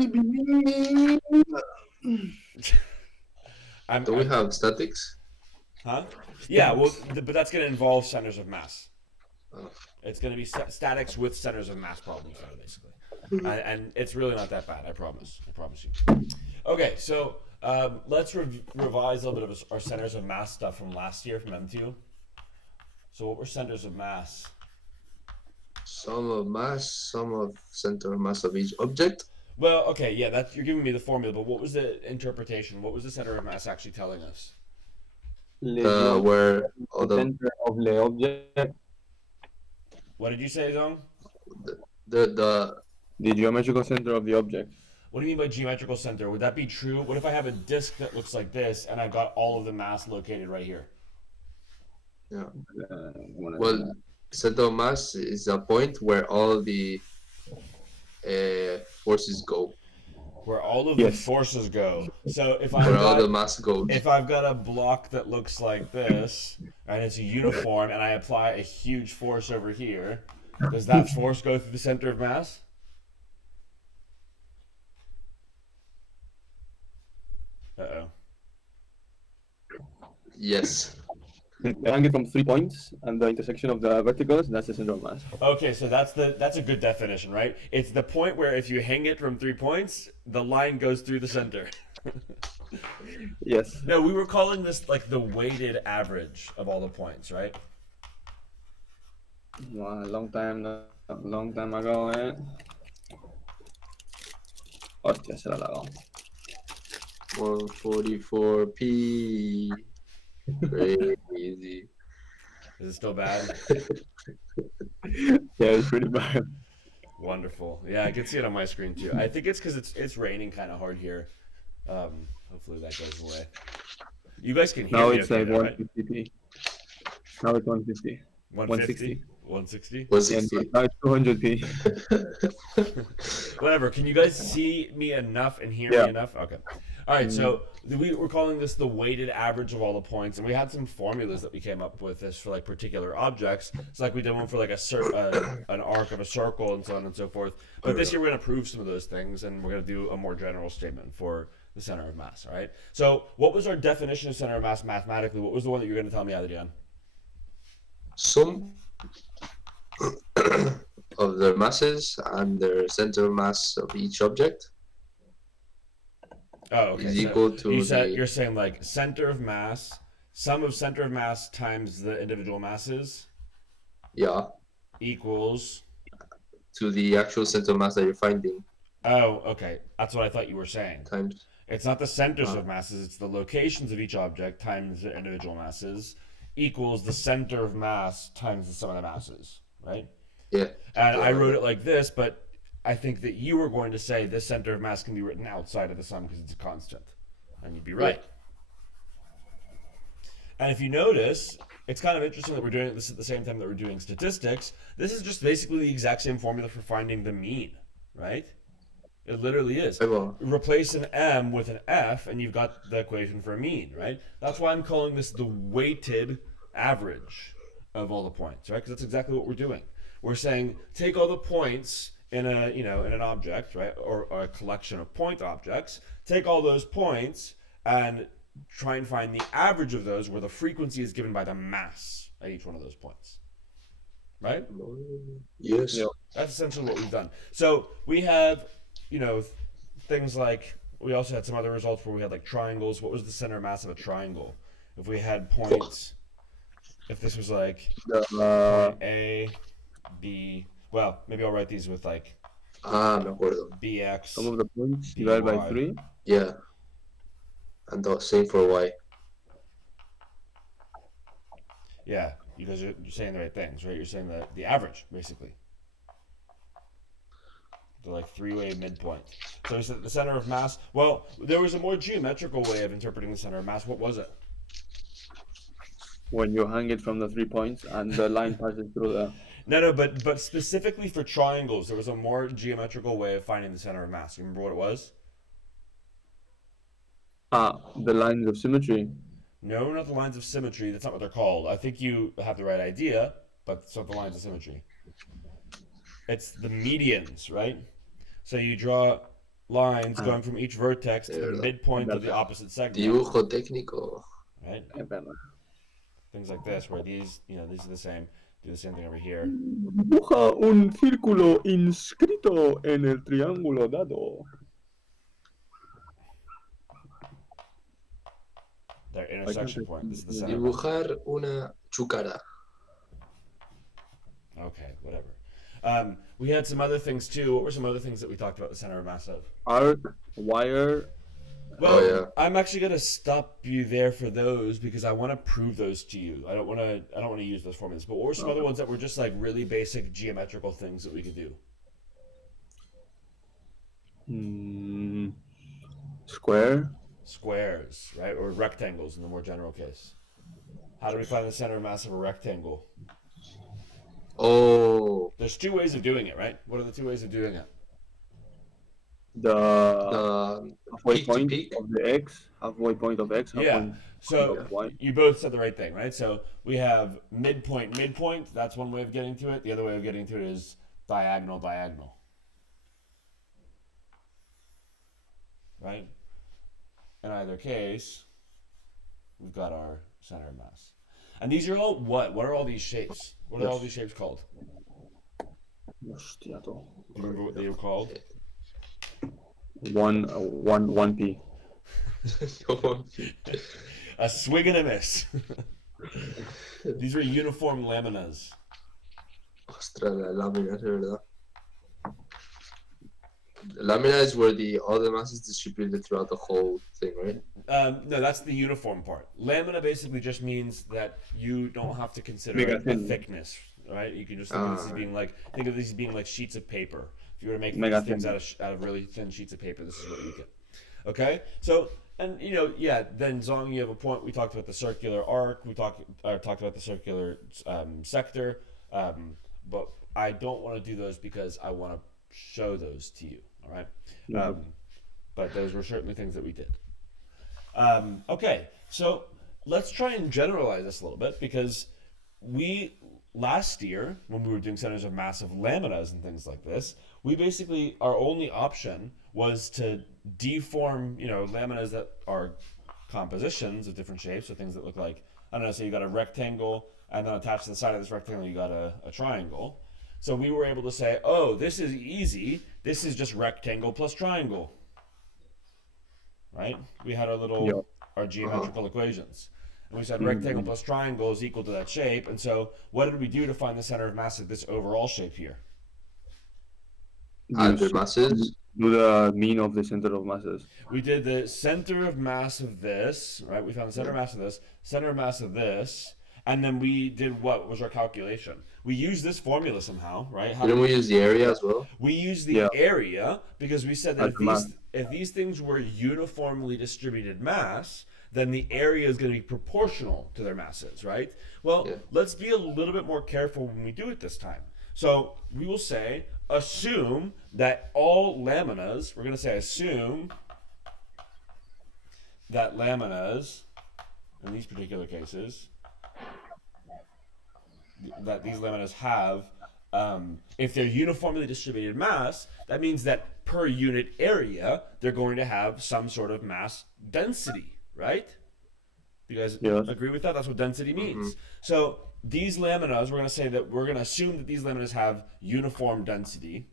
Do we I'm, have statics? huh? Yeah, well, but that's going to involve centers of mass. Oh. It's going to be statics with centers of mass problems, though, basically. And it's really not that bad. I promise. I promise you. Okay, so let's revise a little bit of our centers of mass stuff from last year from M2. So what were centers of mass? Sum of mass, sum of center of mass of each object. Well, okay, yeah, that's you're giving me the formula, but what was the interpretation? What was the center of mass actually telling us? Le The geometry where all center of the object. What did you say, Zong? the The geometrical center of the object. What do you mean by geometrical center? Would that be true? What if I have a disk that looks like this and I've got all of the mass located right here? yeah. Wanna see Well, that? center of mass is a point where all the forces go, Where all of the Yes. forces go. So where all the mass goes. if I've got a block that looks like this and it's uniform and I apply a huge force over here, does that force go through the center of mass? Uh-oh. Yes. I hang it from 3 points, and the intersection of the verticals, that's the center of mass. Okay, so that's a good definition, right? It's the point where if you hang it from 3 points, the line goes through the center. Yes. No, we were calling this like the weighted average of all the points, right? Long time ago, eh? Hostia, se la ha dado. 144p. Crazy. Is it still bad? Yeah, it's pretty bad. Wonderful. Yeah, I can see it on my screen too. I think it's because it's raining kind of hard here. Hopefully that goes away. You guys can hear Now me it's okay, like though, right? 150p. Now it's 150. 150? 160? Yeah, 160. now it's 200p. Whatever. Can you guys see me enough and hear me enough? Okay. All right. So we're calling this the weighted average of all the points, and we had some formulas that we came up with this for like particular objects. It's like we did one for like an arc of a circle and so on and so forth. But this year we're going to prove some of those things, and we're going to do a more general statement for the center of mass. All right. So what was our definition of center of mass mathematically? What was the one that you were going to tell me, Adrian? Sum of their masses and their center of mass of each object Oh, okay. is So equal to you're saying like center of mass, sum of center of mass times the individual masses yeah, equals. to the actual center of mass that you're finding Oh, okay. That's what I thought you were saying. times. It's not the centers of masses, it's the locations of each object times the individual masses equals the center of mass times the sum of the masses, right? Yeah. And Yeah. I wrote it like this, but I think that you were going to say this center of mass can be written outside of the sum because it's a constant. And you'd be right. And if you notice, it's kind of interesting that we're doing this at the same time that we're doing statistics. This is just basically the exact same formula for finding the mean, right? It literally is. Well, Replace an m with an f, and you've got the equation for a mean, right? That's why I'm calling this the weighted average of all the points, right? Because that's exactly what we're doing. We're saying take all the points in an object, right, or a collection of point objects. Take all those points and try and find the average of those, where the frequency is given by the mass at each one of those points, right? yes. Yeah. That's essentially what we've done. So we have, things like, we also had some other results where we had like triangles. What was the center of mass of a triangle? If we had points, if this was like point A, B, well, maybe I'll write these with like Me acuerdo. BX. Some of the points divided by 3. Yeah. And the same for y. Yeah, you guys are saying the right things, right? You're saying the average, basically. The like three-way midpoint. So we said the center of mass. Well, there was a more geometrical way of interpreting the center of mass. What was it? When you hang it from the 3 points and the line passes through the. No, but specifically for triangles, there was a more geometrical way of finding the center of mass. You remember what it was? The lines of symmetry. No, not the lines of symmetry. That's not what they're called. I think you have the right idea, but it's not the lines of symmetry. It's the medians, right? So you draw lines Ah, going from each vertex to de the verdad. midpoint of the verdad. opposite segment, Dibujo técnico. right? Es verdad. Things like this, where these, these are the same. Do the same thing over here. Dibuja un círculo inscrito en el triángulo dado. Their I can't intersection point. This is the center. Dibujar una chucara. Okay, whatever. We had some other things too. What were some other things that we talked about the center of mass of? Arc, wire. Well, yeah. I'm actually gonna stop you there for those because I want to prove those to you. I don't want to use those formulas. But what were some other ones that were just like really basic geometrical things that we could do? Square. Squares, right, or rectangles in the more general case. How do we find the center of mass of a rectangle? Oh, There's two ways of doing it, right? What are the two ways of doing it? The the halfway peak to point peak. of the x, halfway point of x, halfway Yeah. point So of y. you both said the right thing, right? So we have midpoint, midpoint. That's one way of getting to it. The other way of getting to it is diagonal, diagonal. Right? In either case, we've got our center of mass. And these are all what? What are all these shapes? What are all these shapes called? Hostia, todo. Do you remember what they were called? 1p. A swig and a miss. These are uniform laminas. Ostras, las láminas, de verdad. Lamina is where all the mass is distributed throughout the whole thing, right? No, that's the uniform part. Lamina basically just means that you don't have to consider Mega a thin. thickness, right? You can just think of this as being like these as being like sheets of paper. If you were to make Mega these things thin. out of really thin sheets of paper, this is what you get. Okay, so and then Zong, you have a point. We talked about the circular arc. We talked about the circular sector, but I don't want to do those because I want to show those to you. All right, but those were certainly things that we did. Okay, so let's try and generalize this a little bit because last year when we were doing centers of mass of laminas and things like this, we basically our only option was to deform laminas that are compositions of different shapes, so things that look like, I don't know, so you got a rectangle and then attached to the side of this rectangle you got a triangle. So we were able to say, oh, this is easy, this is just rectangle plus triangle, right? We had our geometrical equations. And we said rectangle plus triangle is equal to that shape. And so what did we do to find the center of mass of this overall shape here? Add the masses. Do the mean of the center of masses. We did the center of mass of this, right? We found the center of mass of this, center of mass of this, and then we did what was our calculation? We used this formula somehow, right? Didn't we use the area as well? We used the area because we said that That's if these things were uniformly distributed mass, then the area is going to be proportional to their masses, right? Well, let's be a little bit more careful when we do it this time. So we will say, assume that all laminas, we're going to say assume that laminas, in these particular cases, that these laminas have, if they're uniformly distributed mass, that means that per unit area, they're going to have some sort of mass density, right? You guys agree with that? That's what density means. So these laminas, we're going to say that we're going to assume that these laminas have uniform density,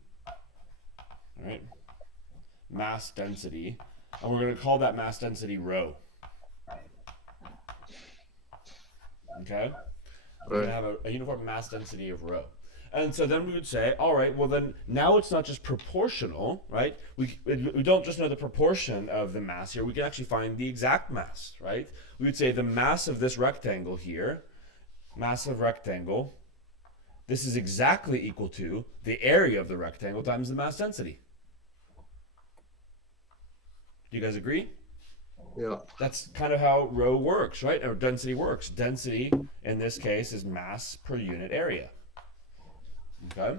right? Mass density, and we're going to call that mass density rho. Okay? We're going to have a uniform mass density of rho. And so then we would say, all right, well then now it's not just proportional, right? We don't just know the proportion of the mass here. We can actually find the exact mass, right? We would say the mass of this rectangle here, mass of rectangle, this is exactly equal to the area of the rectangle times the mass density. Do you guys agree? Yeah. That's kind of how rho works, right? Or density works. Density, in this case, is mass per unit area. Okay?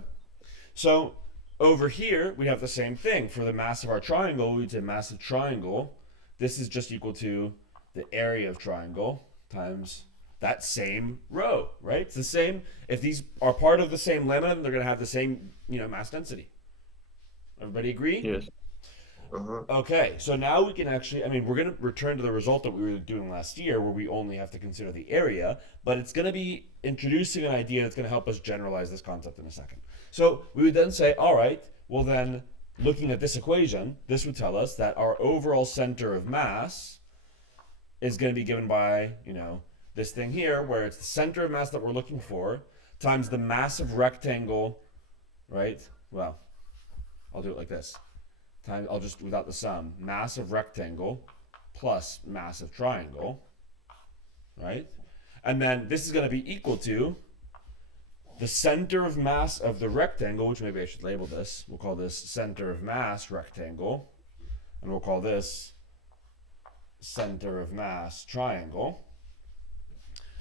So, over here, we have the same thing. For the mass of our triangle, we'd say mass of triangle. This is just equal to the area of triangle times that same rho, right? It's the same. If these are part of the same lamina, they're going to have the same, mass density. Everybody agree? Yes. Uh-huh. Okay, so now we can actually, I mean, we're going to return to the result that we were doing last year where we only have to consider the area, but it's going to be introducing an idea that's going to help us generalize this concept in a second. So we would then say, all right, well then, looking at this equation, this would tell us that our overall center of mass is going to be given by, this thing here, where it's the center of mass that we're looking for, times the mass of rectangle, right? Well, I'll do it like this. I'll just, without the sum, mass of rectangle plus mass of triangle, right? And then this is going to be equal to the center of mass of the rectangle, which maybe I should label this. We'll call this center of mass rectangle, and we'll call this center of mass triangle.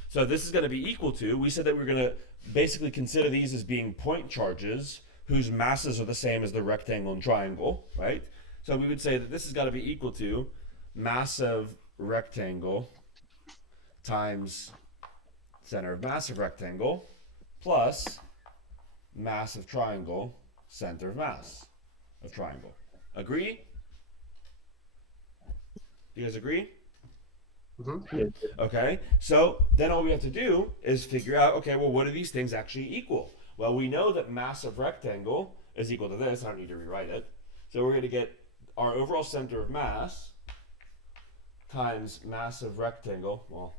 So this is going to be equal to, we said that we're going to basically consider these as being point charges whose masses are the same as the rectangle and triangle, right? So we would say that this has got to be equal to mass of rectangle times center of mass of rectangle plus mass of triangle, center of mass of triangle. Agree? Do you guys agree? Mm-hmm. Yes. Okay, so then all we have to do is figure out, okay, well, what do these things actually equal? Well, we know that mass of rectangle is equal to this. I don't need to rewrite it. So we're going to get our overall center of mass times mass of rectangle, well,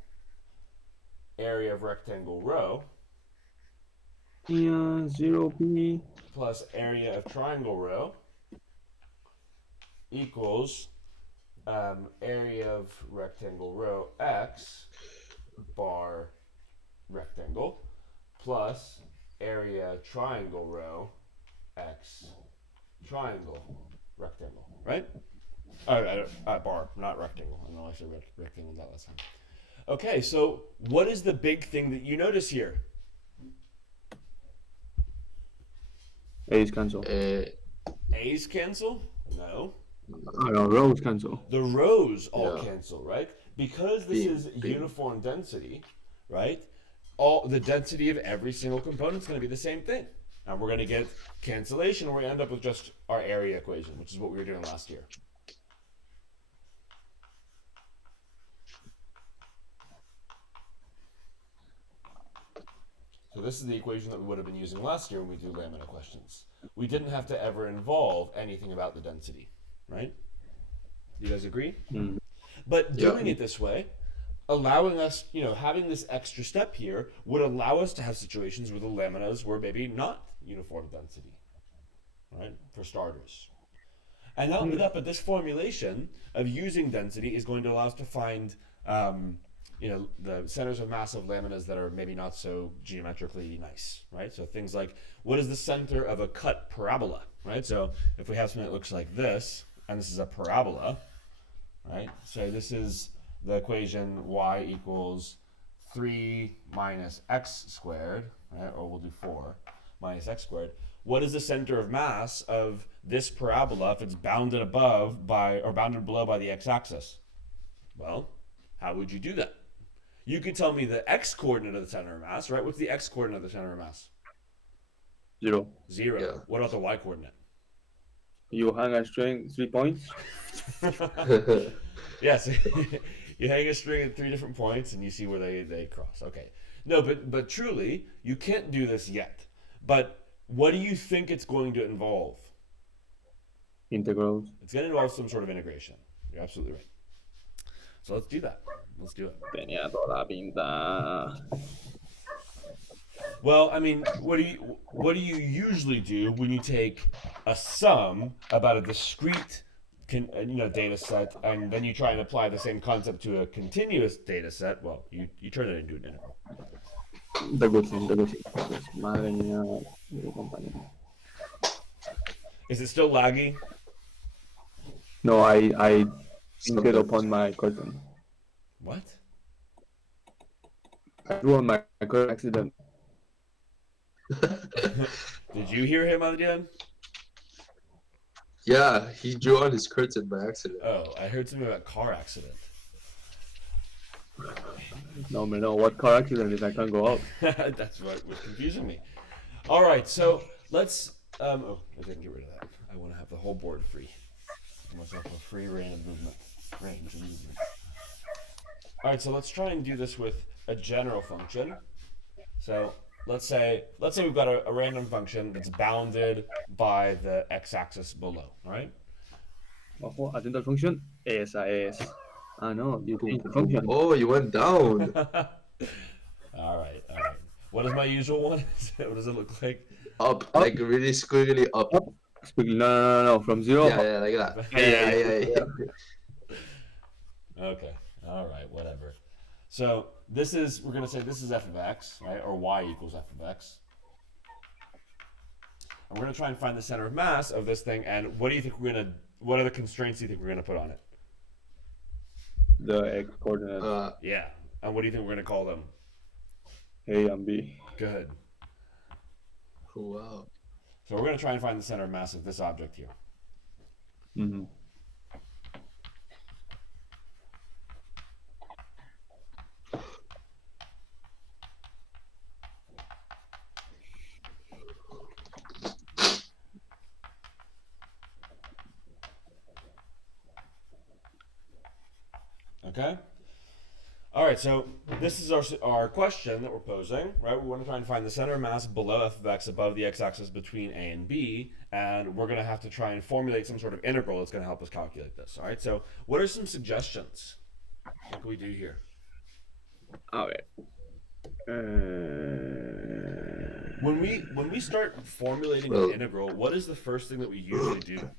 area of rectangle rho, Yeah, 0p. plus area of triangle rho equals area of rectangle rho x bar rectangle plus area triangle rho x triangle rectangle, right? Bar, not rectangle. I know I said rectangle that last time. Okay, so what is the big thing that you notice here? A's cancel. A's cancel? No. I know, rows cancel. The rows all Yeah. cancel, right? Because this Beam, is beam. uniform density, right? All the density of every single component is going to be the same thing. And we're going to get cancellation, where we end up with just our area equation, which is what we were doing last year. So this is the equation that we would have been using last year when we do lamina questions. We didn't have to ever involve anything about the density, right? You guys agree? Mm. But Yeah. doing it this way, allowing us, having this extra step here would allow us to have situations where the laminas were maybe not uniform density, right? For starters. And not only that, but this formulation of using density is going to allow us to find, the centers of mass of laminas that are maybe not so geometrically nice, right? So things like, what is the center of a cut parabola, right? So if we have something that looks like this, and this is a parabola, right? So this is the equation y equals 3 minus x squared, right? Or we'll do 4 minus x squared. What is the center of mass of this parabola if it's bounded above by, or bounded below by the x-axis? Well, how would you do that? You could tell me the x-coordinate of the center of mass, right? What's the x-coordinate of the center of mass? 0. 0. Yeah. What about the y-coordinate? You hang a string 3 points. Yes, you hang a string at 3 different points and you see where they cross. Okay. No, but truly, you can't do this yet. But what do you think it's going to involve? Integrals. It's going to involve some sort of integration. You're absolutely right. So let's do that. Let's do it. Tenía toda pinta. Well, I mean, what do you usually do when you take a sum about a discrete data set, and then you try and apply the same concept to a continuous data set? Well, you turn it into an integral. The good thing. Madre mía, mi compañero. Is it still laggy? No, I pinned it upon my curtain. What? I drew on my curtain accident. Did you hear him, Adrian? Yeah, he drew on his curtain by accident. Oh, I heard something about car accident. No, man, no. What car accident is I can't go out? That's what was confusing me. All right, so let's. I didn't get rid of that. I want to have the whole board free. Give myself a free range of movement. All right, so let's try and do this with a general function. So let's say we've got a random function that's bounded by the x-axis below, right? Ojo, atento al function. Esa es. Ah, no, you changed the function. Oh, you went down. All right. What is my usual one? What does it look like? Up, like really squiggly up. Up. No. From 0 Yeah, up. yeah, like that. Yeah. Okay. All right. Whatever. So we're gonna say this is f of x, right? Or y equals f of x. And we're gonna try and find the center of mass of this thing. And what are the constraints you think we're gonna put on it? The x coordinates. Yeah. And what do you think we're gonna call them? A and B. Good. Wow. So we're gonna try and find the center of mass of this object here. Mm-hmm. Okay. All right, so this is our question that we're posing, right? We want to try and find the center of mass below f of x above the x-axis between a and b, and we're going to have to try and formulate some sort of integral that's going to help us calculate this. All right, so what are some suggestions? What can we do here? Okay. When we start formulating an integral, what is the first thing that we usually do?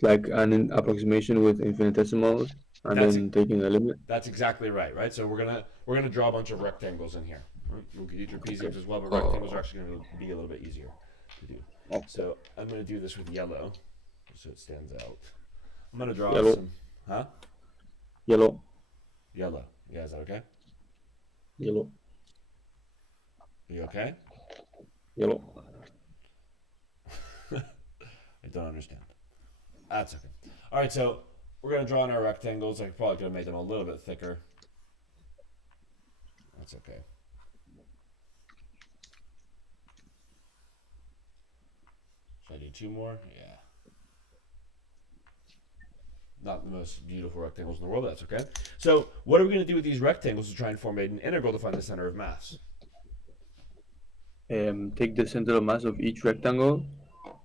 Like an approximation with infinitesimals and then taking a limit. That's exactly right? So we're gonna draw a bunch of rectangles in here. Right? We could do trapeziums as well, but rectangles are actually going to be a little bit easier to do. Okay. So I'm going to do this with yellow, so it stands out. I'm going to draw some, Yellow. Yellow. Yeah, is that okay? Yellow. Are you okay? Yellow. I don't understand. That's okay. All right, so we're going to draw in our rectangles. I probably could have made them a little bit thicker. That's okay. Should I do two more? Yeah. Not the most beautiful rectangles in the world, but that's okay. So what are we going to do with these rectangles to try and formulate an integral to find the center of mass? Take the center of mass of each rectangle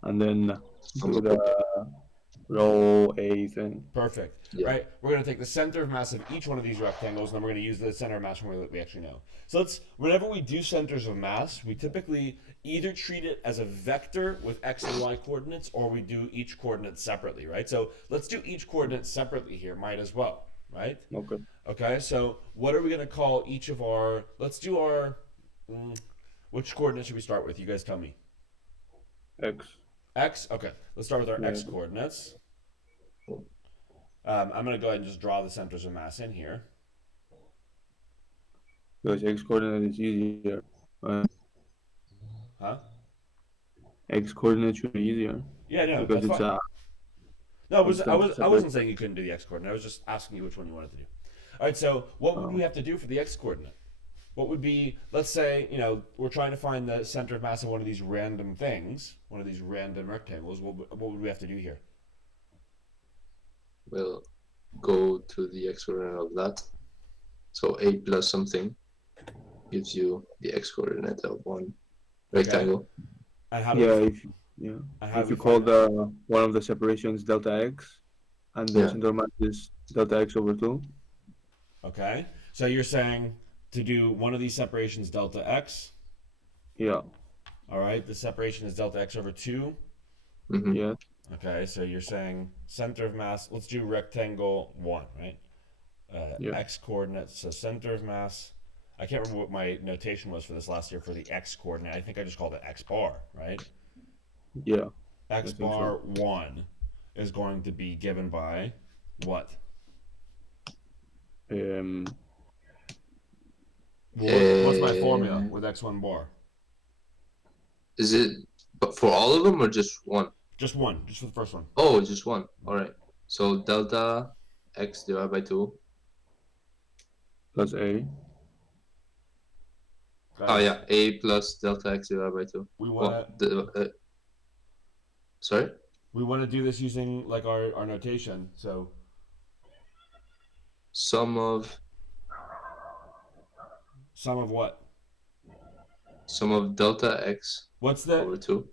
and then do the row A thing. Perfect. Yeah. Right? We're going to take the center of mass of each one of these rectangles, and then we're going to use the center of mass formula that we actually know. So whenever we do centers of mass, we typically either treat it as a vector with x and y coordinates, or we do each coordinate separately, right? So let's do each coordinate separately here, might as well, right? Okay. Okay, so what are we going to call each of our, let's do our, which coordinate should we start with? You guys tell me. X. X? Okay, let's start with our x coordinates. I'm going to go ahead and just draw the centers of mass in here. Because x coordinate is easier. Huh? X coordinate should be easier. Yeah, no, because that's it's fine. No, I wasn't saying you couldn't do the x coordinate. I was just asking you which one you wanted to do. All right, so what would we have to do for the x coordinate? What would be, let's say, we're trying to find the center of mass of one of these random things, one of these random rectangles. What would we have to do here? We'll go to the x coordinate of that. So a plus something gives you the x coordinate of one rectangle. Okay. If you call one of the separations delta x, and the center of mass is delta x over 2. Okay, so you're saying to do one of these separations delta x. Yeah. All right, the separation is delta x over 2. Mm-hmm. Yeah. Okay, so you're saying center of mass, let's do rectangle 1, right? X coordinates, so center of mass. I can't remember what my notation was for this last year for the x coordinate. I think I just called it x bar, right? Yeah. X bar 1 is going to be given by what? What's my formula with x1 bar? Is it for all of them or just one? Just one, just for the first one. Oh, just one. All right. So delta x divided by 2 plus a. Oh yeah, a plus delta x divided by 2. We want sorry? We want to do this using like our notation. So Sum of sum of what? delta x What's the? over 2.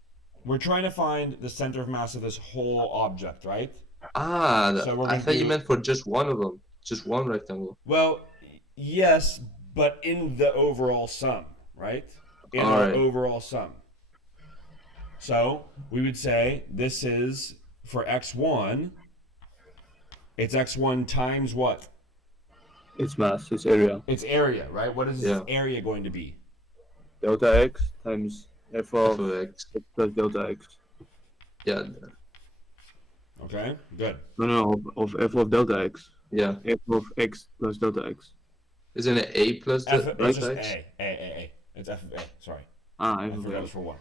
We're trying to find the center of mass of this whole object, right? Ah, So we're I going to thought you do meant for just one of them. Just one rectangle. well, yes, but in the overall sum, right? In All our right. overall sum. So we would say this is for x1. It's x1 times what? It's mass, it's area. It's area, right? What is Yeah. its area going to be? Delta x times f F of of x. x plus delta x. Yeah. Okay, good. No, of f of delta x. Yeah. F of x plus delta x. Isn't it a plus It's delta just x? A. It's f of A. Sorry, Ah, I f of forgot x. it's for one.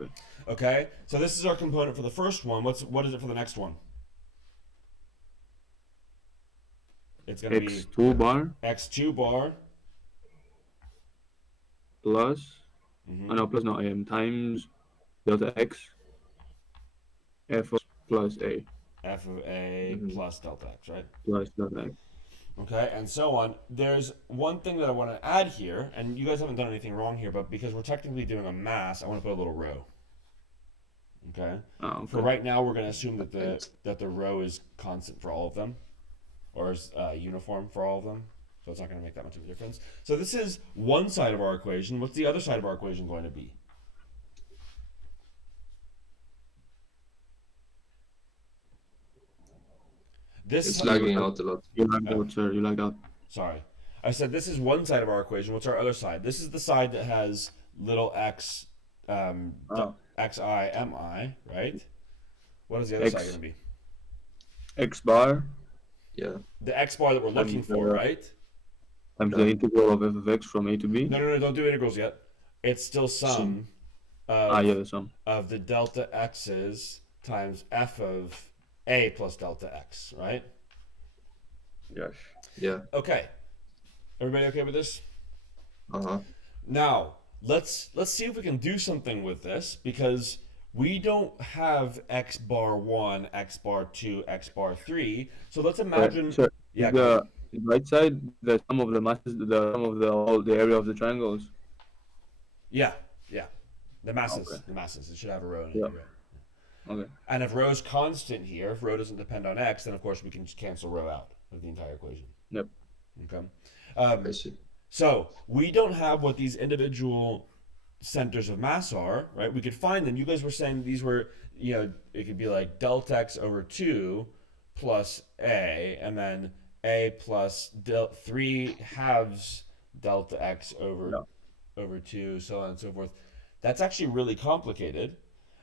Okay. Okay, so this is our component for the first one. What is it for the next one? It's going to be x2 bar x2 bar. plus, Mm-hmm. no, plus no, times delta x f of plus a F of A Mhm. plus delta x, right? plus delta x. Okay, and so on. There's one thing that I want to add here, and you guys haven't done anything wrong here, but because we're technically doing a mass, I want to put a little row. Okay. Ah, For okay. right now, we're going to assume that the row is constant for all of them, or is uniform for all of them. So it's not going to make that much of a difference. So this is one side of our equation. What's the other side of our equation going to be? This It's side, lagging out a lot. You like that, sir? You like that? sorry. I said this is one side of our equation. What's our other side? This is the side that has little x, Ah. xi, mi, right? What is the other X. side going to be? X bar Yeah. The x bar that we're looking for, right? times Yeah. the integral of f of x from a to b. No, don't do integrals yet. It's still sum Yeah, of, the sum. of the delta x's times f of a plus delta x, right? Yes. Yeah. Okay. Everybody okay with this? Uh-huh. Now, let's see if we can do something with this, because we don't have x bar 1, x bar 2, x bar 3. So let's imagine Sir, yeah, is go on. the right side the sum of the masses, the sum of the area of the triangles? Yeah. The masses. Okay. The masses. It should have a row in it. Yeah. You're right. Okay. And if rho's constant here, if rho doesn't depend on x, then of course we can just cancel rho out of the entire equation. Yep. Okay. I see. So we don't have what these individual centers of mass are, right? We could find them. You guys were saying these were, it could be like delta x over 2 plus a, and then a plus 3 halves delta x over 2, so on and so forth. That's actually really complicated.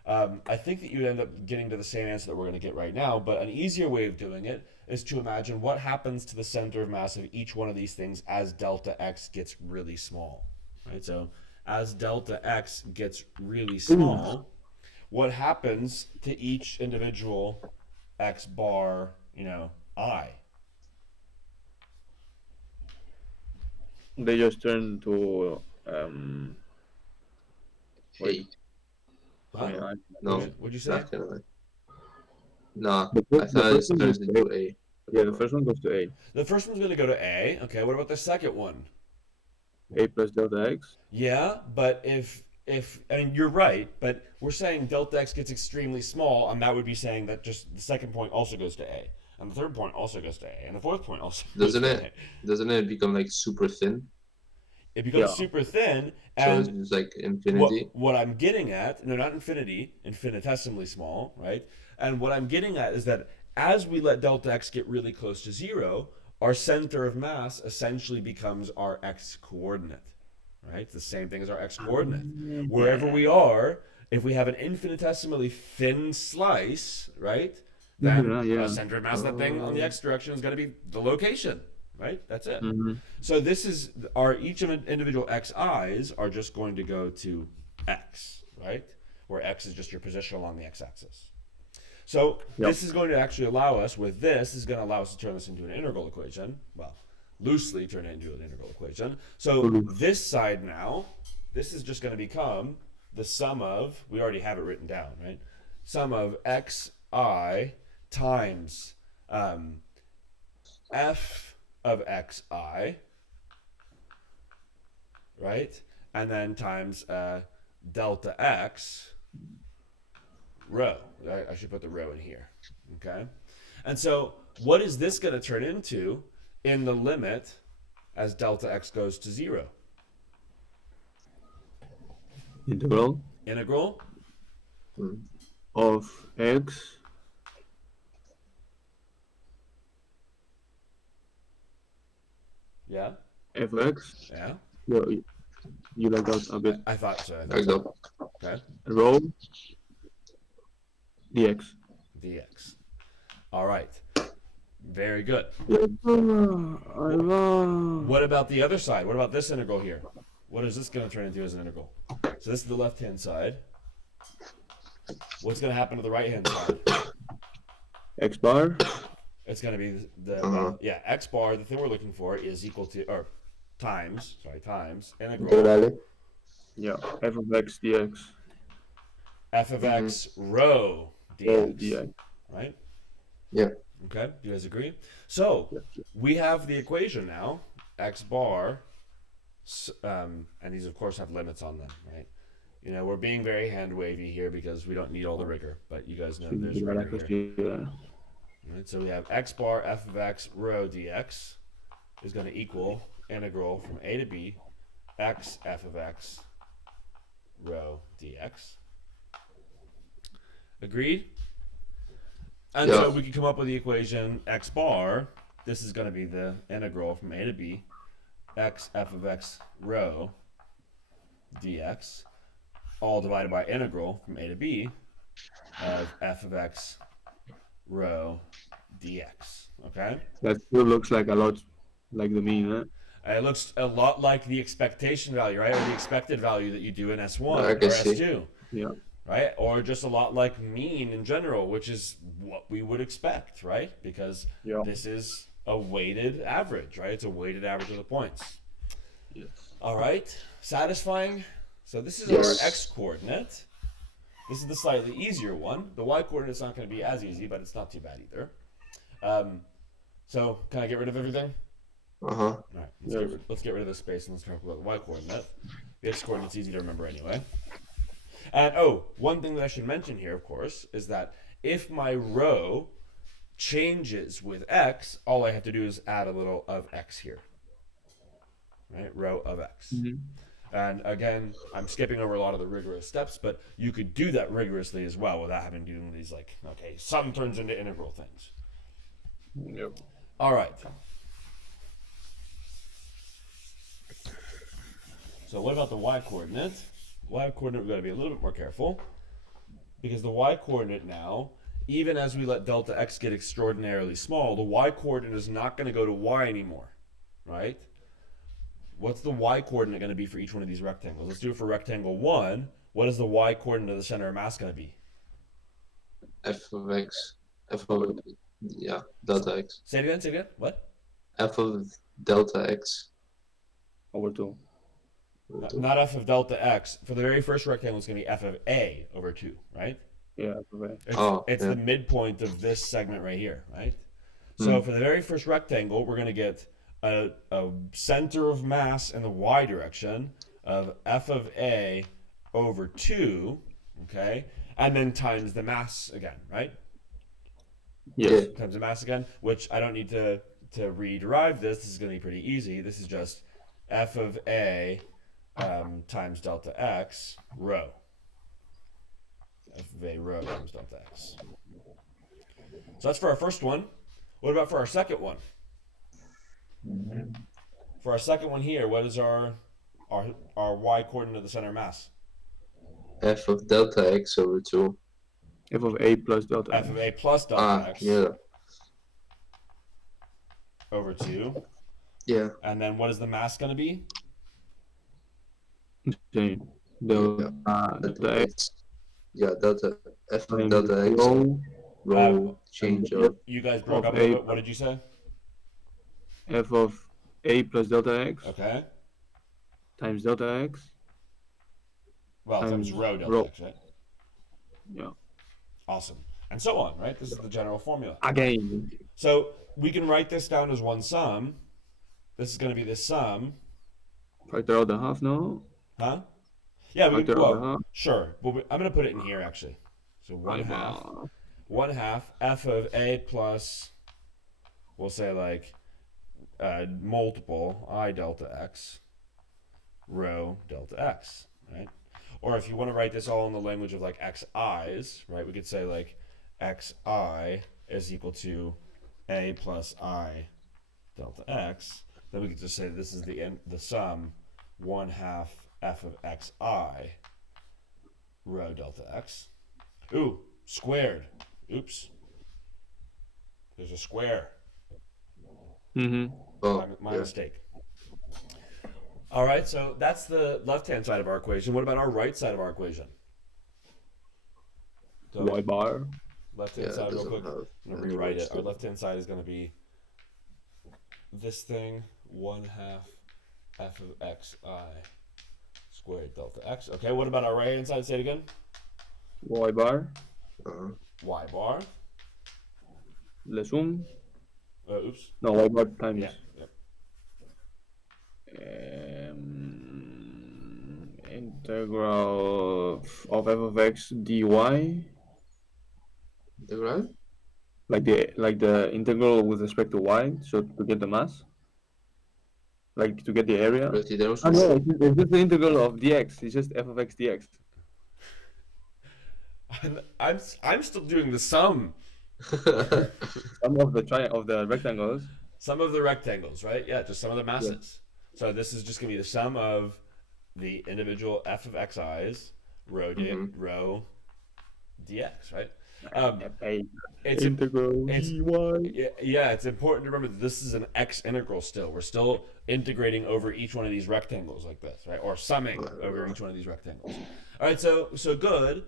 I think that you end up getting to the same answer that we're going to get right now, but an easier way of doing it is to imagine what happens to the center of mass of each one of these things as delta x gets really small, right? So as delta x gets really small, what happens to each individual x bar, I? They just turn to Hey. Huh? yeah, No. What'd you say? Not gonna. No. The I first- thought the it first one turns goes into to a. yeah, the first one goes to a. The first one's going to go to A. Okay, what about the second one? A plus delta x. Yeah, but if I mean you're right, but we're saying delta x gets extremely small, and that would be saying that just the second point also goes to A, and the third point also goes to A, and the fourth point also goes Doesn't to it? A. Doesn't it become like super thin? It becomes Yeah. super thin, So it's and just like infinity. what I'm getting at, no, not infinity, infinitesimally small, right? And what I'm getting at is that as we let delta x get really close to 0, our center of mass essentially becomes our x coordinate, right? It's the same thing as our x coordinate. Wherever we are, if we have an infinitesimally thin slice, right, then Yeah. center of mass of that thing on the x direction is going to be the location, right? That's it. Mm-hmm. So this is each of individual xi's are just going to go to x, right? Where x is just your position along the x-axis. So this is going to actually allow us, this is going to allow us to turn this into an integral equation. Well, loosely turn it into an integral equation. So this side now, this is just going to become the sum of, we already have it written down, right? Sum of x xi times f of xi, right? And then times delta x rho. I should put the rho in here, okay? And so what is this going to turn into in the limit as delta x goes to 0? Integral Integral of x yeah f of x. yeah You like that a bit. I thought so. Like that. Okay. Rho dx. Dx. All right. Very good. What about the other side? What about this integral here? What is this going to turn into as an integral? So this is the left-hand side. What's going to happen to the right-hand side? X bar. It's going to be the x bar. The thing we're looking for is equal to times integral Integrale. Yeah, f of x dx. f of x rho Rho dx. dx. Right? Yeah. Okay. Do you guys agree? So we have the equation now. X bar, and these of course have limits on them, right? You know, we're being very hand wavy here because we don't need all the rigor, but you guys know there's rigor here. Right, so we have x bar f of x rho dx is going to equal integral from a to b x f of x rho dx. Agreed? And so we can come up with the equation x bar. This is going to be the integral from a to b x f of x rho dx, all divided by integral from a to b of f of x rho dx. Okay? That still looks like a lot like the mean, huh? It looks a lot like the expectation value, right? Or the expected value that you do in S1 I or can see. S2. Yeah. Right? Or just a lot like mean in general, which is what we would expect, right? Because this is a weighted average, right? It's a weighted average of the points. Yes. All right. Satisfying? So this is Yes. our x-coordinate. This is the slightly easier one. The y-coordinate's not going to be as easy, but it's not too bad either. So can I get rid of everything? All right. Let's get rid of this space and let's talk about the y-coordinate. The x-coordinate's easy to remember anyway. And one thing that I should mention here, of course, is that if my rho changes with x, all I have to do is add a little of x here. Right? Rho of x. And again, I'm skipping over a lot of the rigorous steps, but you could do that rigorously as well without having to do these, like, okay, sum turns into integral things. Yep. All right. So what about the y-coordinate? Y-coordinate, we've got to be a little bit more careful because the y-coordinate now, even as we let delta x get extraordinarily small, the y-coordinate is not going to go to y anymore, right? What's the y-coordinate going to be for each one of these rectangles? Let's do it for rectangle 1. What is the y-coordinate of the center of mass going to be? F of x. F of, delta x. Say it again. What? F of delta x. Over 2. Not f of delta x. For the very first rectangle, it's going to be f of a over 2, right? Yeah, okay. It's the midpoint of this segment right here, right? So for the very first rectangle, we're going to get a center of mass in the y direction of f of a over 2, okay? And then times the mass again, right? Yes. Times the mass again, which I don't need to rederive this. This is going to be pretty easy. This is just f of a times delta x rho. F of a rho times delta x. So that's for our first one. What about for our second one? For our second one here, what is our y coordinate of the center of mass? F of delta x over 2. F of a plus delta F x. of a plus delta x Yeah. over 2. Yeah. And then what is the mass going to be? Same. Delta x. Yeah, delta F of times delta x. Rho change of. You guys broke Of up a little a- bit. What did you say? F of a plus delta x Okay. times delta x. Well, times Times rho delta rho. x, right? Yeah. Awesome. and so on, right? This is the general formula. Again. So we can write this down as one sum. This is going to be the sum, Factor out the half, no? huh? Yeah, we can. Factor out the Well, half. sure. But I'm going to put it in here actually. So Bar. 1/2 f of a plus, we'll say like multiple I delta x rho delta x, right? Or if you want to write this all in the language of like xi's, right? We could say like xi is equal to a plus I delta x. Then we could just say this is the sum 1/2 f of xi rho delta x. Ooh, squared. Oops. There's a square. Mm-hmm. Oh, My yeah. mistake. All right, so that's the left-hand side of our equation. What about our right side of our equation? So Y bar. left-hand Yeah, side it real doesn't quick. have I'm going to any rewrite words it. Our to left-hand side is going to be this thing, 1/2 f of xi squared delta x. Okay, what about our right-hand side? Say it again. Y bar. Uh, Y bar. Le sum. Oops. No, Y bar times. Yeah. Yep. Integral of f of x dy. integral? Like the integral with respect to y, so to get the mass, like to get the area. Pero si tenemos Ah, un no, sum. it's just the integral of dx. It's just f of x dx. I'm still doing the sum. Some of the rectangles. Sum of the rectangles, right? Yeah, just some of the masses. Yeah. So this is just going to be the sum of the individual f of xi's rho dx, right? It's integral dy. Yeah, it's important to remember that this is an x integral still. We're still integrating over each one of these rectangles like this, right? Or summing over each one of these rectangles. All right, so good.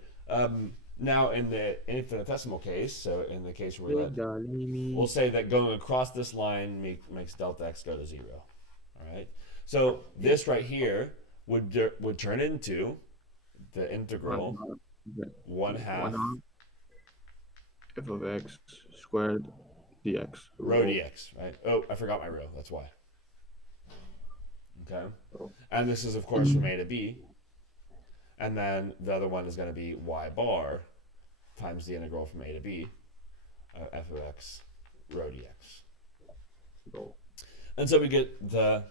Now in the infinitesimal case, so in the case where we'll say that going across this line makes delta x go to 0. All right. So this right here would turn into the integral 1/2 f of x squared dx. Rho dx, right? Oh, I forgot my rho. That's why. Okay. And this is, of course, from a to b. And then the other one is going to be y bar times the integral from a to b f of x rho dx. And so we get the,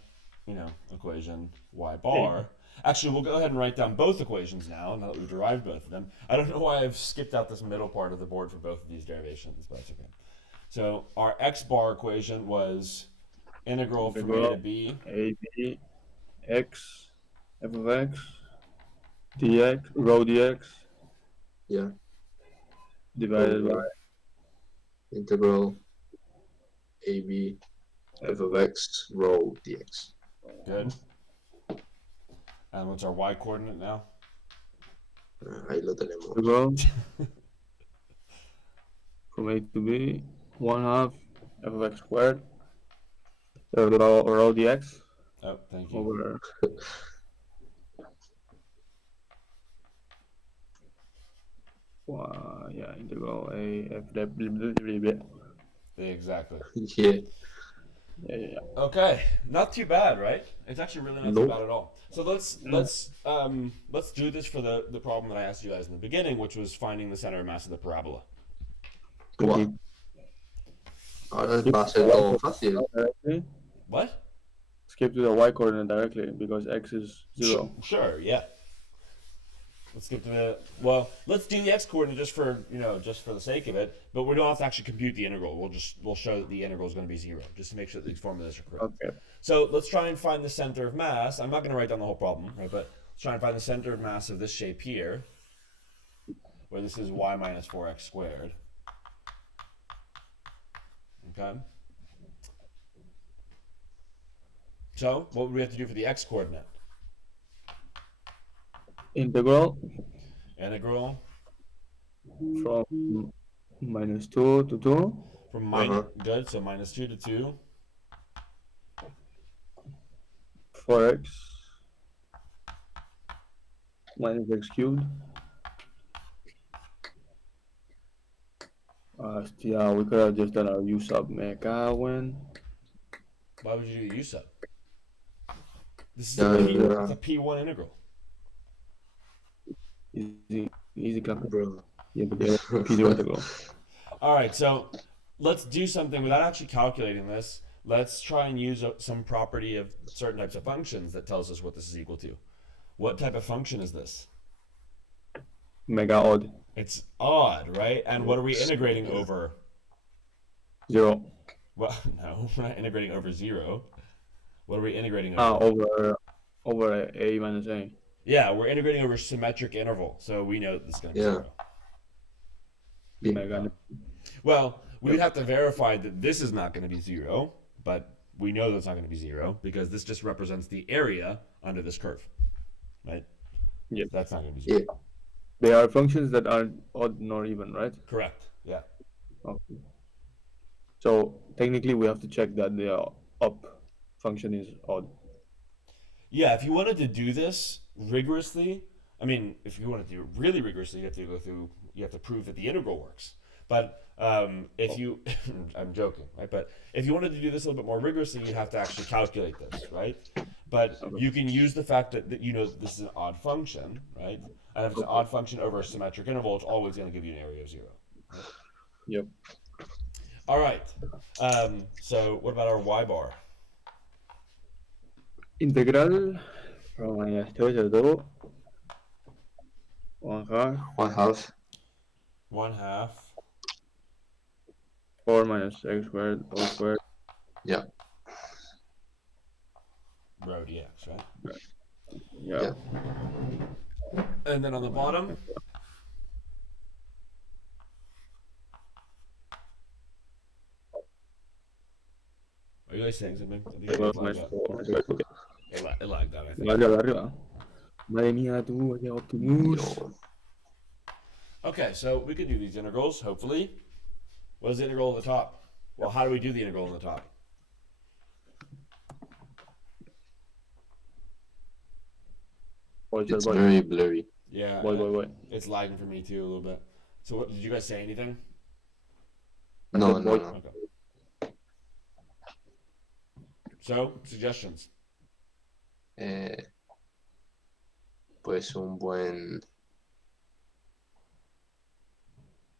equation y bar. Actually, we'll go ahead and write down both equations now that we've derived both of them. I don't know why I've skipped out this middle part of the board for both of these derivations, but that's okay. So our x bar equation was integral from a to b. A, b, x, f of x, dx, rho dx. Yeah. Divided by integral ab f of x rho dx. Good. And what's our y coordinate now? Ahí lo tenemos. integral from a to b, 1/2 f of x squared rho dx. Oh, thank you. Over integral a f. Exactly. Yeah. Yeah. Okay, not too bad, right? It's actually really not too bad at all. So let's do this for the problem that I asked you guys in the beginning, which was finding the center of mass of the parabola. Wow. Ahora va a ser todo fácil. What? Skip to the y coordinate directly because x is 0. Sure, yeah. Let's skip to let's do the x coordinate just for the sake of it, but we don't have to actually compute the integral. We'll show that the integral is going to be 0, just to make sure that these formulas are correct. Okay. So let's try and find the center of mass. I'm not going to write down the whole problem, right? But let's try and find the center of mass of this shape here, where this is y minus 4x squared. Okay. So what would we have to do for the x coordinate? Integral from -2 to 2. From minus good, so -2 to 2. 4x minus x cubed Yeah, we could have just done our U sub mega when. Why would you do the U sub? This is a Yeah, P. you're It's a P1 integral. Easy clap. bro. Yeah, but the P0 integral. All right, so let's do something without actually calculating this. Let's try and use some property of certain types of functions that tells us what this is equal to. What type of function is this? Mega odd. It's odd, right? And what are we integrating Yeah. over? 0. Well, no, we're not integrating over 0. What are we integrating over? Over a minus a. Yeah, we're integrating over symmetric interval, so we know that this is going to be Yeah. 0. Mega. Well, we would have to verify that this is not going to be 0, but we know that's not going to be 0 because this just represents the area under this curve, right? Yeah. That's not going to be 0. Yeah. They are functions that are odd nor even, right? Correct. Yeah. Okay. So technically, we have to check that the up function is odd. Yeah, if you wanted to do this rigorously, I mean, if you want to do it really rigorously, you have to prove that the integral works. But if you, I'm joking, right? But if you wanted to do this a little bit more rigorously, you'd have to actually calculate this, right? But you can use the fact that you know this is an odd function, right? And if it's an odd function over a symmetric interval, it's always going to give you an area of 0. Right? Yep. All right. So what about our y bar? Integral from -2 to 2 1/2 1/2. 1/2. 4 minus x squared all squared. Yeah. Rho dx, right? Yeah. And then on the bottom, are you guys saying something? I think it Plus lagged minus out. 4 minus squared. It lagged out, I think. Vale, arriba. Madre mía, tú, oye, Optimus. Yo. Okay, so we can do these integrals, hopefully. What is the integral on the top? Well, how do we do the integral on the top? It's very blurry. Yeah, Boy. it's lagging for me too a little bit. So what, did you guys say anything? No. Okay. So, suggestions. Pues un buen.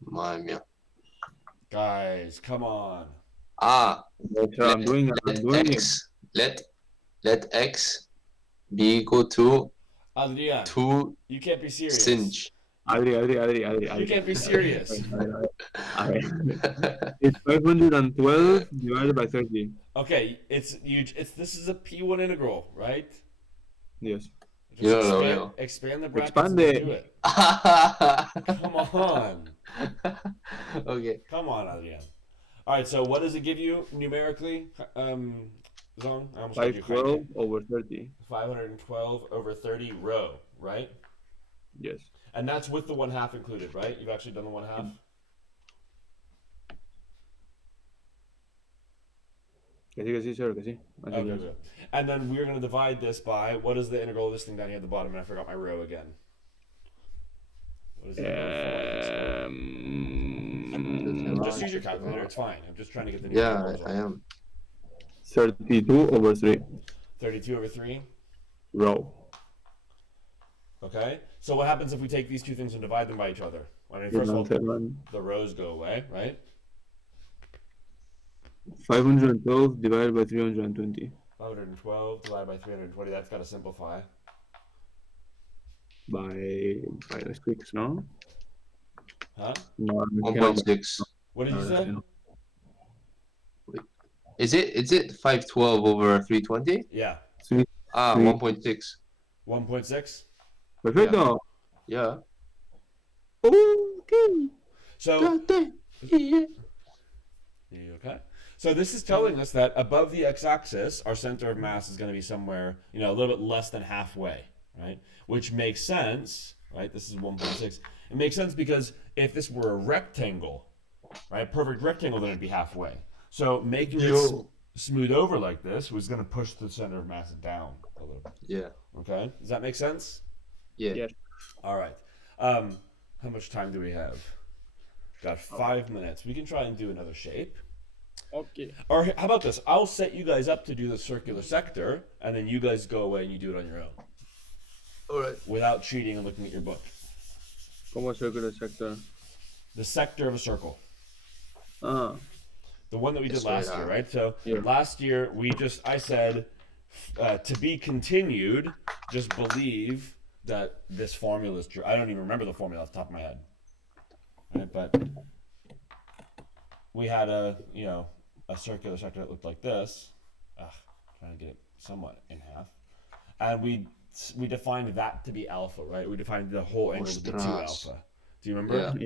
Madre mía. Guys, come on. I'm doing it. X. Let X be equal to Adrian, 2 you can't be serious. sinh. Adri. You can't be serious. It's 512 divided by 30. Okay, this is a P1 integral, right? Yes. Just expand the brackets Expand and it. do it. Come on. Okay. Come on, Adrian. All right, so what does it give you numerically, Zong? I almost called you 512 Jaime. over 30. 512 over 30 rho, right? Yes. And that's with the 1/2 included, right? You've actually done the 1/2? Que sí, sure, que sí. Okay, good. And then we're going to divide this by, what is the integral of this thing down here at the bottom? And I forgot my row again. What is it? Just use your calculator, it's fine. I'm just trying to get the new Yeah, numbers I am. 32 over 3. 32 over 3. Row. Okay. So what happens if we take these two things and divide them by each other? I mean, first of all, the rows go away, right? 512 divided by 320. 512 divided by 320, that's got to simplify. By the 6, no? Huh? No, 1.6. What did you say? Is it 512 over 320? Yeah. 1.6. 1.6? Perfecto. Yeah. Okay. So, okay. So this is telling us that above the x-axis, our center of mass is going to be somewhere, a little bit less than halfway, right? Which makes sense, right? This is 1.6. It makes sense because if this were a rectangle, right, perfect rectangle, then it'd be halfway. So making it smooth over like this was going to push the center of mass down a little bit. Yeah. Okay. Does that make sense? Yeah. Yes. All right. How much time do we have? Got 5 minutes. We can try and do another shape. Okay. Or how about this? I'll set you guys up to do the circular sector, and then you guys go away and you do it on your own. All right. Without cheating and looking at your book. ¿Cómo circular sector? The sector of a circle. Ah. The one that we did Yes, last right, year, right? So Yeah. last year I said, to be continued, just believe that this formula is true. I don't even remember the formula off the top of my head. Right? But we had a circular sector that looked like this. Trying to get it somewhat in half. And we defined that to be alpha, right? We defined the whole angle to be 2 Ostras. alpha. Do you remember?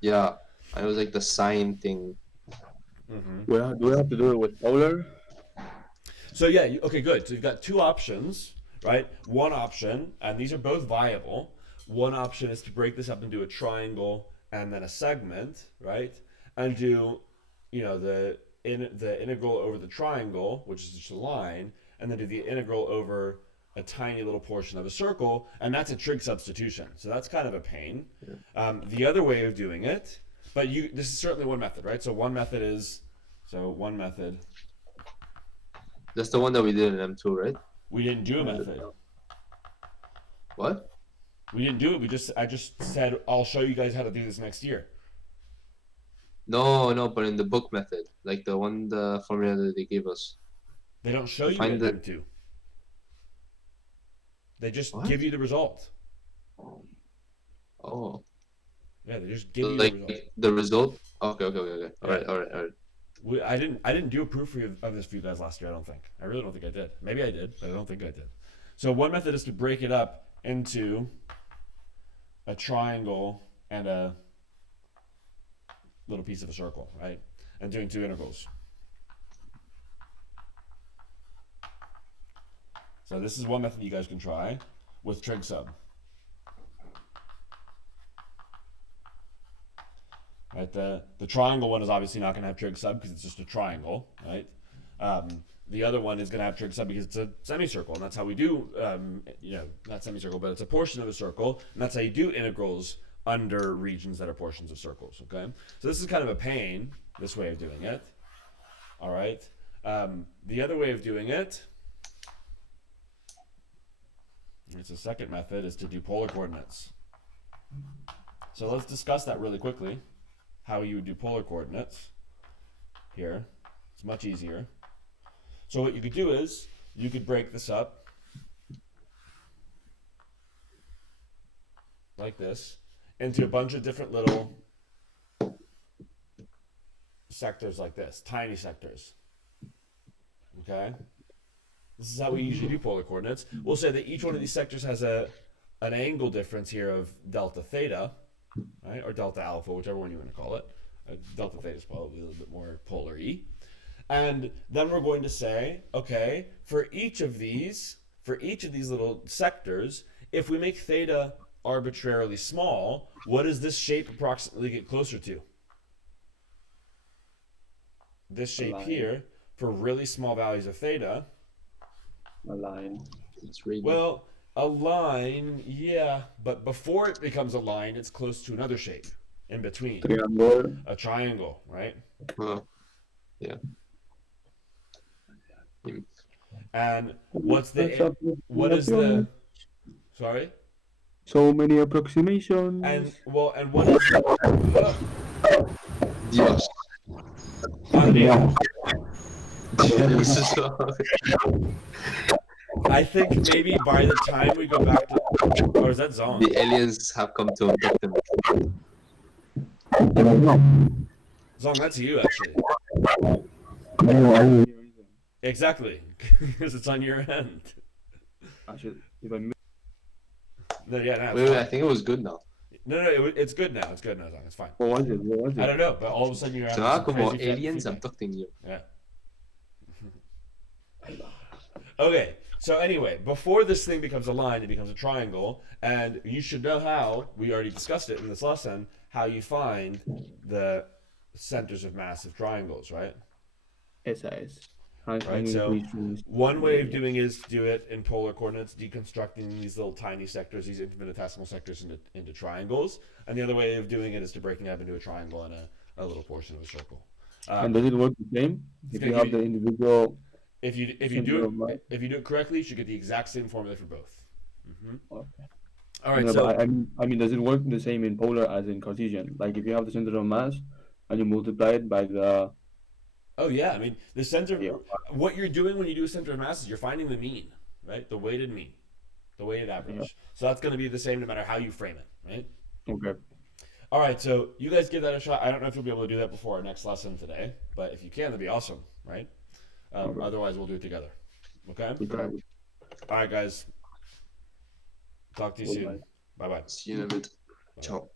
Yeah. And it was like the sine thing. Mm-hmm. Do we have to do it with polar? So yeah, okay, good. So you've got 2 options, right? One option, and these are both viable. One option is to break this up into a triangle and then a segment, right? And do, the integral over the triangle, which is just a line, and then do the integral over a tiny little portion of a circle, and that's a trig substitution. So that's kind of a pain. Yeah. The other way of doing it, but this is certainly one method, right? So one method. That's the one that we did in M2, right? We didn't do a method. What? We didn't do it. I just said I'll show you guys how to do this next year. No, but in the book method, like the formula that they gave us. They don't show you in M2. They just give you the result. Oh. Yeah, they just give you Like the result. the result. Okay. All right. I didn't do a proof of this for you guys last year. I don't think. I really don't think I did. Maybe I did, but I don't think I did. So one method is to break it up into a triangle and a little piece of a circle, right? And doing 2 integrals. So this is one method you guys can try with trig sub. Right, the triangle one is obviously not going to have trig sub because it's just a triangle, right? The other one is going to have trig sub because it's a semicircle, and that's how we do, not semicircle, but it's a portion of a circle, and that's how you do integrals under regions that are portions of circles, okay? So this is kind of a pain, this way of doing it, all right? The other way of doing it, it's the second method, is to do polar coordinates. So let's discuss that really quickly. How you would do polar coordinates here. It's much easier. So what you could do is you could break this up like this into a bunch of different little sectors like this, tiny sectors. Okay? This is how we usually do polar coordinates. We'll say that each one of these sectors has an angle difference here of delta theta, right? Or delta alpha, whichever one you want to call it. Delta theta is probably a little bit more polar-y. And then we're going to say, okay, for each of these little sectors, if we make theta arbitrarily small, what does this shape approximately get closer to? This shape here, for really small values of theta. A line. It's really Well, a line, yeah, but before it becomes a line, it's close to another shape in between. Triangle. A triangle, right? Yeah. And what is the sorry? So many approximations. And what is Dios. I think maybe by the time we go back to, or is that Zong? The aliens have come to abduct them. Zong, that's you actually. Exactly, because it's on your end. If I No, yeah, no. Wait, I think it was good now. No, it's good now. It's good now, Zong. It's fine. What was it? I don't know, but all of a sudden you're having Sonaba some como crazy aliens feedback. abducting you. Yeah. Okay, so anyway, before this thing becomes a line, it becomes a triangle, and you should know how, we already discussed it in this lesson, how you find the centers of massive triangles, right? SAS. right? hanging So tree strings. one way of doing it is to do it in polar coordinates, deconstructing these little tiny sectors, these infinitesimal sectors into triangles. And the other way of doing it is to breaking it up into a triangle and a little portion of a circle. And does it work the same It's if gonna you give have the you individual if you center of mass? do it correctly, you should get the exact same formula for both. Okay. All right, No, but so I mean, does it work the same in polar as in Cartesian? Like if you have the center of mass and you multiply it by the oh yeah, I mean the center. yeah. What you're doing when you do a center of mass is you're finding the mean, right? The weighted mean, the weighted Yeah. average. So that's going to be the same no matter how you frame it, right? Okay. All right, so you guys give that a shot. I don't know if you'll be able to do that before our next lesson today, but if you can, that'd be awesome, right? Okay. Otherwise, we'll do it together. Okay. We try. All right, guys. Talk to you soon. Goodbye. Bye bye. See you in a bit. Ciao.